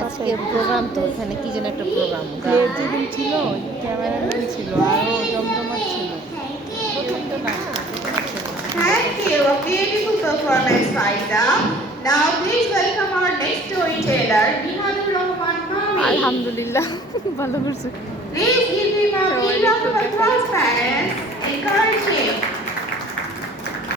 আজকে প্রোগ্রাম তো ওখানে কি যেন একটা প্রোগ্রাম প্লেট ছিল, ক্যামেরাম্যান ছিল, আরও জমজমাট ছিল। প্রথম তো না Thank you. A beautiful performance, Faida. Now please welcome our next storyteller, Nihadur Rahman Mami. আলহামদুলিল্লাহ ভালো করছে। Please give him a big round of applause, parents. Encourage him.